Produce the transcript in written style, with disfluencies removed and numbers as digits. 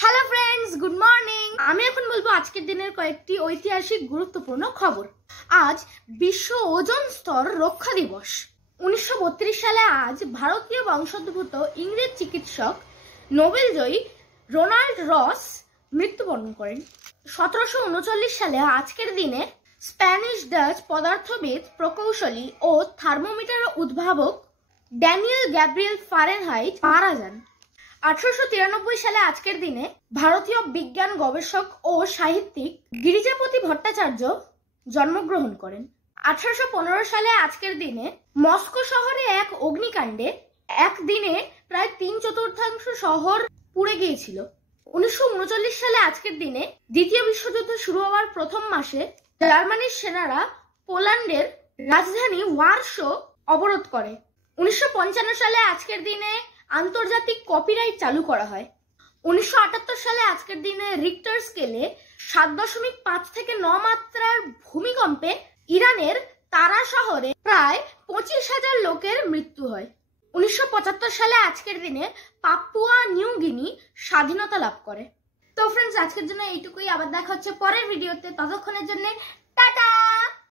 Hello friends, good morning. আমি এখন বলবো আজকের দিনের কয়েকটি ঐতিহাসিক গুরুত্বপূর্ণ খবর। আজ বিশ্ব ওজোন স্তর রক্ষা দিবস। 1932 সালে আজ ভারতীয় বংশোদ্ভূত ইংরেজ চিকিৎসক নোবেল জয়ী রোনাল্ড রস মৃত্যুবরণ করেন। 1739 সালে আজকের দিনে স্প্যানিশ ডাচ পদার্থবিদ, প্রকৌশলী ও থার্মোমিটার উদ্ভাবক ড্যানিয়েল গ্যাব্রিয়েল ফারেনহাইট মারা যান। 1893 সালে আজকের দিনে ভারতীয় বিজ্ঞান গবেষক ও সাহিত্যিক গিরিজাপতি ভট্টাচার্য জন্মগ্রহণ করেন। 1815 সালে আজকের দিনে মস্কো শহরে এক অগ্নিকাণ্ডে একদিনে প্রায় 3/4 শহর পুড়ে গিয়েছিল। 1939 সালে আজকের দিনে দ্বিতীয় বিশ্বযুদ্ধ শুরু হওয়ার প্রথম মাসে জার্মানির সেনারা পোল্যান্ডের রাজধানী ওয়ারশো অবরোধ করে। 1955 সালে আজকের দিনে আন্তর্জাতিক কপিরাইট চালু করা হয়। 1978 সালে আজকের দিনে রিক্টার স্কেলে 7.5 থেকে 9 মাত্রার ভূমিকম্পে ইরানের তারা শহরে প্রায় 25,000 লোকের মৃত্যু হয়। 1975 সালে আজকের দিনে পাপুয়া নিউ গিনি স্বাধীনতা লাভ করে। তো ফ্রেন্ডস, আজকের জন্য এইটুকুই। আবার দেখা হচ্ছে পরের ভিডিওতে। ততক্ষণের জন্য টাটা।